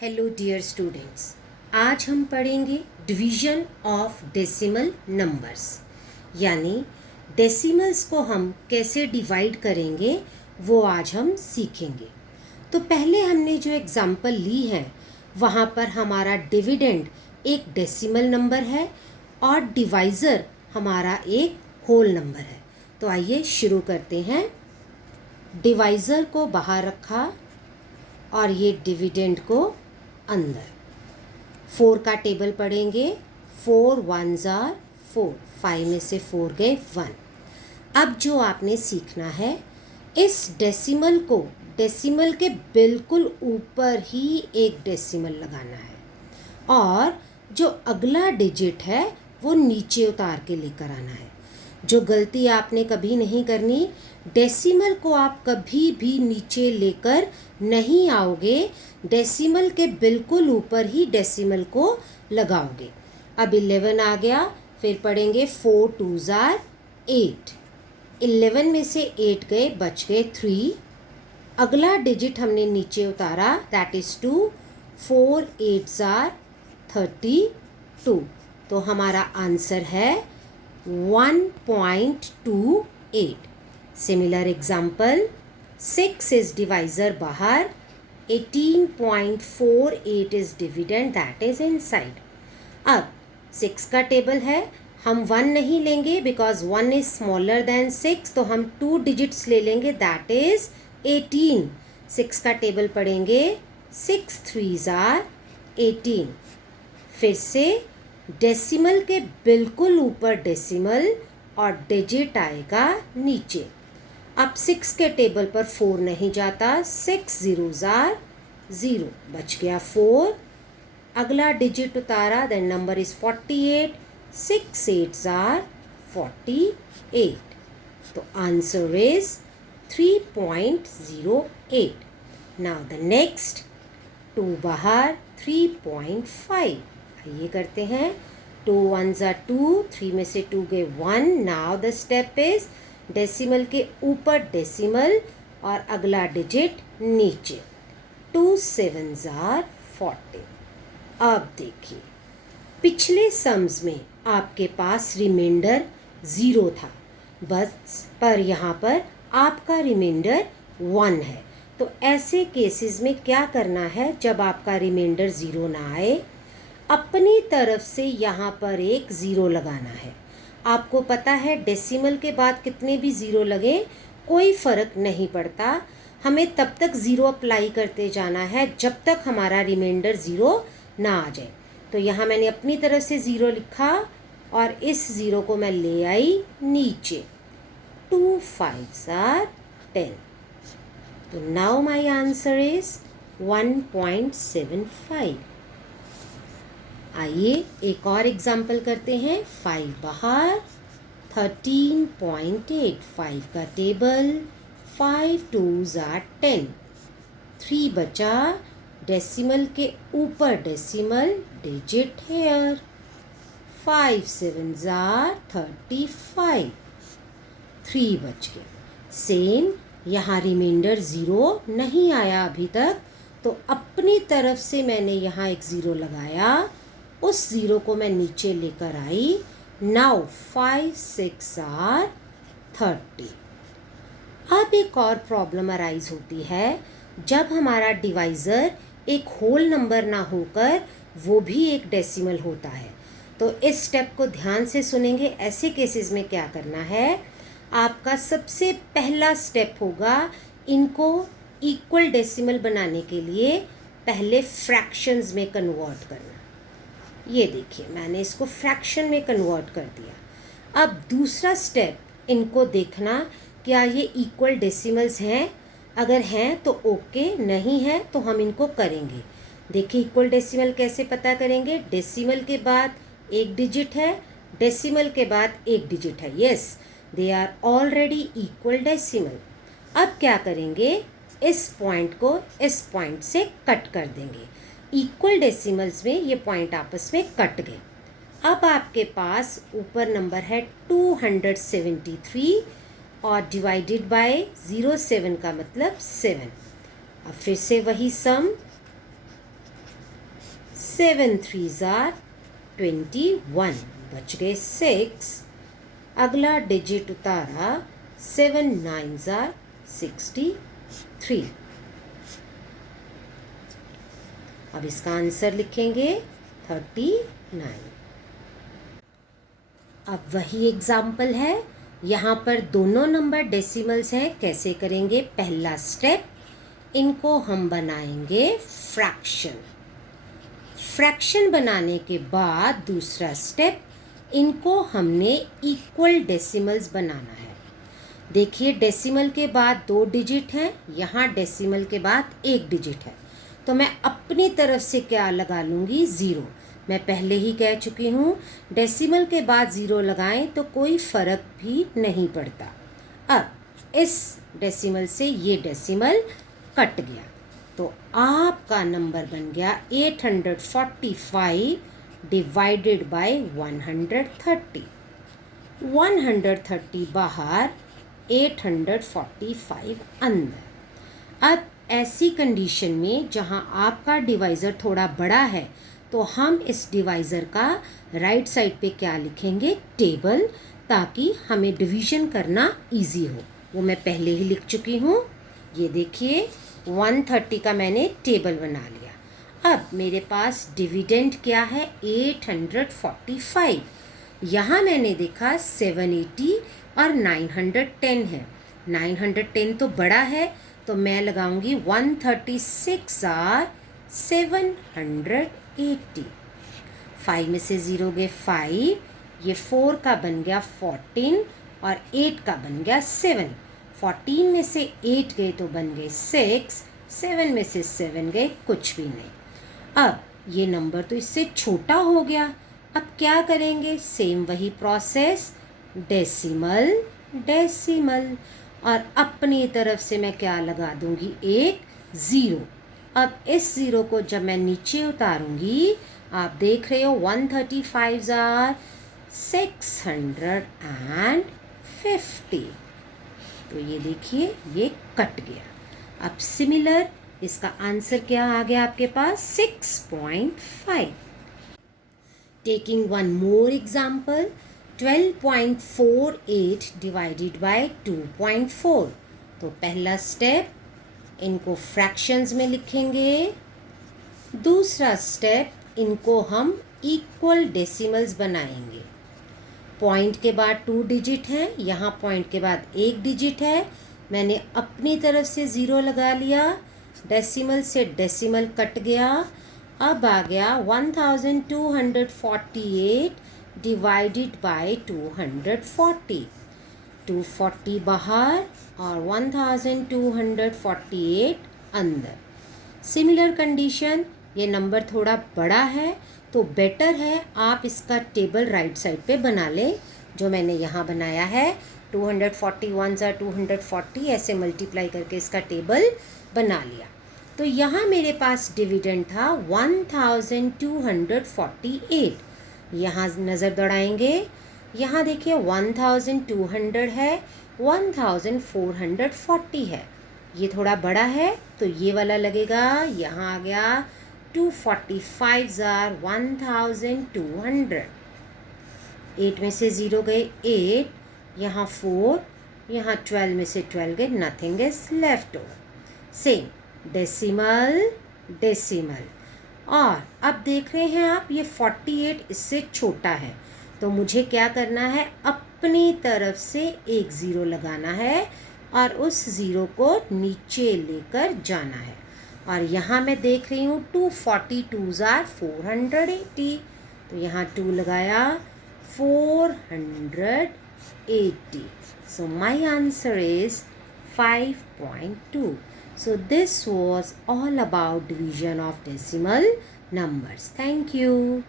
Hello dear students, आज हम पढ़ेंगे डिवीजन ऑफ डेसिमल नंबर्स, यानी डेसिमल्स को हम कैसे डिवाइड करेंगे वो आज हम सीखेंगे। तो पहले हमने जो एग्ज़ाम्पल ली है वहाँ पर हमारा डिविडेंड एक डेसिमल नंबर है और डिवाइज़र हमारा एक होल नंबर है। तो आइए शुरू करते हैं। डिवाइज़र को बाहर रखा और ये डिविडेंड को अंदर। 4 का टेबल पढ़ेंगे। 4 1s are 4, 5 में से 4 गए 1। अब जो आपने सीखना है, इस डेसिमल को डेसिमल के बिल्कुल ऊपर ही एक डेसिमल लगाना है और जो अगला डिजिट है वो नीचे उतार के लेकर आना है। जो गलती आपने कभी नहीं करनी, डेसिमल को आप कभी भी नीचे लेकर नहीं आओगे, डेसिमल के बिल्कुल ऊपर ही डेसिमल को लगाओगे। अब 11 आ गया, फिर पढ़ेंगे 4 2s are 8। 11 में से 8 गए, बच गए 3। अगला डिजिट हमने नीचे उतारा, दैट इज़ 2। 4 8s are 32। तो हमारा आंसर है 1.28। सिमिलर एग्जाम्पल, 6 इज डिवाइजर बाहर, 18.48 is dividend, that is inside. अब 6 का टेबल है, हम 1 नहीं लेंगे बिकॉज 1 इज स्मॉलर देन 6, तो हम 2 डिजिट्स ले लेंगे, दैट इज 18। 6 का टेबल पढ़ेंगे, 6 3s are 18। फिर से डेसिमल के बिल्कुल ऊपर डेसिमल और डिजिट आएगा नीचे। अब 6 के टेबल पर 4 नहीं जाता, 6 0s are 0, बच गया 4। अगला डिजिट उतारा, then number is 48। 6 8s are 48। तो answer is 3.08। Now the next, 2 बाहर, 3.5। ये करते हैं, 2 1s are 2, 3 में से 2 गए 1। Now the step is decimal के ऊपर डेसिमल और अगला डिजिट नीचे। 2 7s are 40। अब देखिए, पिछले सम्स में आपके पास रिमाइंडर 0 था, बस पर यहाँ पर आपका रिमाइंडर 1 है। तो ऐसे केसेस में क्या करना है, जब आपका रिमाइंडर 0 ना आए, अपनी तरफ से यहाँ पर एक 0 लगाना है। आपको पता है डेसिमल के बाद कितने भी 0 लगे कोई फ़र्क नहीं पड़ता, हमें तब तक 0 अप्लाई करते जाना है जब तक हमारा रिमाइंडर 0 ना आ जाए। तो यहाँ मैंने अपनी तरफ से 0 लिखा और इस 0 को मैं ले आई नीचे। 2 5s are 10। तो नाउ माई आंसर इज 1.75। आइए एक और एग्जाम्पल करते हैं। 5 बाहर, 13.8। 5 का टेबल, 5 2s are 10। 3 बचा, डेसिमल के ऊपर decimal, digit hair. 5 7s are 35। 3 बच गए। सेम यहाँ रिमाइंडर 0 नहीं आया अभी तक, तो अपनी तरफ से मैंने यहाँ एक 0 लगाया, उस 0 को मैं नीचे लेकर आई। Now 5 6 are 30। अब एक और प्रॉब्लम अराइज होती है, जब हमारा डिवाइज़र एक होल नंबर ना होकर वो भी एक डेसिमल होता है। तो इस स्टेप को ध्यान से सुनेंगे। ऐसे केसेस में क्या करना है, आपका सबसे पहला स्टेप होगा इनको इक्वल डेसिमल बनाने के लिए पहले फ्रैक्शंस में कन्वर्ट करना। ये देखिए, मैंने इसको फ्रैक्शन में कन्वर्ट कर दिया। अब दूसरा स्टेप, इनको देखना क्या ये इक्वल डेसिमल्स हैं, अगर हैं तो ओके, नहीं है तो हम इनको करेंगे। देखिए इक्वल डेसिमल कैसे पता करेंगे, डेसिमल के बाद एक डिजिट है, डेसिमल के बाद एक डिजिट है, yes they are already equal decimal. अब क्या करेंगे, इस पॉइंट को इस पॉइंट से कट कर देंगे। इक्वल डेसिमल्स में ये पॉइंट आपस में कट गए। अब आपके पास ऊपर नंबर है 273 और डिवाइडेड बाय 07 का मतलब 7। अब फिर से वही सम, 7 3s are 21, बच गए 6। अगला डिजिट उतारा, 7 9s are 63। अब इसका आंसर लिखेंगे 39। अब वही एग्जाम्पल है, यहाँ पर दोनों नंबर डेसिमल्स हैं। कैसे करेंगे? पहला स्टेप, इनको हम बनाएंगे फ्रैक्शन। फ्रैक्शन बनाने के बाद दूसरा स्टेप, इनको हमने इक्वल डेसिमल्स बनाना है। देखिए डेसिमल के बाद 2 डिजिट हैं, यहाँ डेसिमल के बाद 1 डिजिट है, तो मैं अपनी तरफ से क्या लगा लूँगी? 0। मैं पहले ही कह चुकी हूँ डेसिमल के बाद 0 लगाएं तो कोई फ़र्क भी नहीं पड़ता। अब इस डेसिमल से ये डेसिमल कट गया, तो आपका नंबर बन गया 845 डिवाइडेड बाय 130। 130 बाहर, 845 अंदर। अब ऐसी कंडीशन में जहाँ आपका डिवाइज़र थोड़ा बड़ा है, तो हम इस डिवाइज़र का राइट साइड पे क्या लिखेंगे? टेबल, ताकि हमें डिवीज़न करना इजी हो। वो मैं पहले ही लिख चुकी हूँ। ये देखिए 130 का मैंने टेबल बना लिया। अब मेरे पास डिविडेंड क्या है? 845। यहाँ मैंने देखा 780 और 910 है। 910 तो बड़ा है, तो मैं लगाऊंगी 136 आर 780। 5 में से 0 गए 5, ये 4 का बन गया 14 और 8 का बन गया 7। 14 में से 8 गए तो बन गए 6, 7 में से 7 गए कुछ भी नहीं। अब ये नंबर तो इससे छोटा हो गया। अब क्या करेंगे? सेम वही प्रोसेस, डेसिमल डेसिमल, और अपनी तरफ से मैं क्या लगा दूंगी? एक 0। अब इस 0 को जब मैं नीचे उतारूंगी, आप देख रहे हो 135 आर 650। तो ये देखिए ये कट गया। अब सिमिलर इसका आंसर क्या आ गया आपके पास? 6.5। Taking one more example, 12.48 divided by 2.4। तो पहला स्टेप, इनको फ्रैक्शंस में लिखेंगे। दूसरा स्टेप, इनको हम इक्वल डेसिमल्स बनाएंगे। पॉइंट के बाद 2 डिजिट है, यहाँ पॉइंट के बाद 1 डिजिट है। मैंने अपनी तरफ से 0 लगा लिया, डेसिमल से डेसिमल कट गया। अब आ गया 1248 डिवाइडेड बाय 240। 240 बाहर और 1248 अंदर। सिमिलर कंडीशन, ये नंबर थोड़ा बड़ा है, तो बेटर है आप इसका टेबल राइट साइड पे बना लें, जो मैंने यहाँ बनाया है। 241 या 240 ऐसे मल्टीप्लाई करके इसका टेबल बना लिया। तो यहाँ मेरे पास डिविडेंड था 1248। यहाँ नज़र दौड़ाएंगे, यहाँ देखिए 1200 है, 1440 है। ये थोड़ा बड़ा है तो ये वाला लगेगा। यहाँ आ गया 245 आर 1200। 8 में से 0 गए 8, यहाँ 4, यहाँ 12 में से 12 गए, nothing is left over. Same decimal decimal. और अब देख रहे हैं आप, ये 48 इससे छोटा है, तो मुझे क्या करना है? अपनी तरफ से एक 0 लगाना है और उस 0 को नीचे लेकर जाना है। और यहाँ मैं देख रही हूँ 242 आर 480, तो यहाँ 2 लगाया 480। So my answer is 5.2. So this was all about division of decimal numbers. Thank you.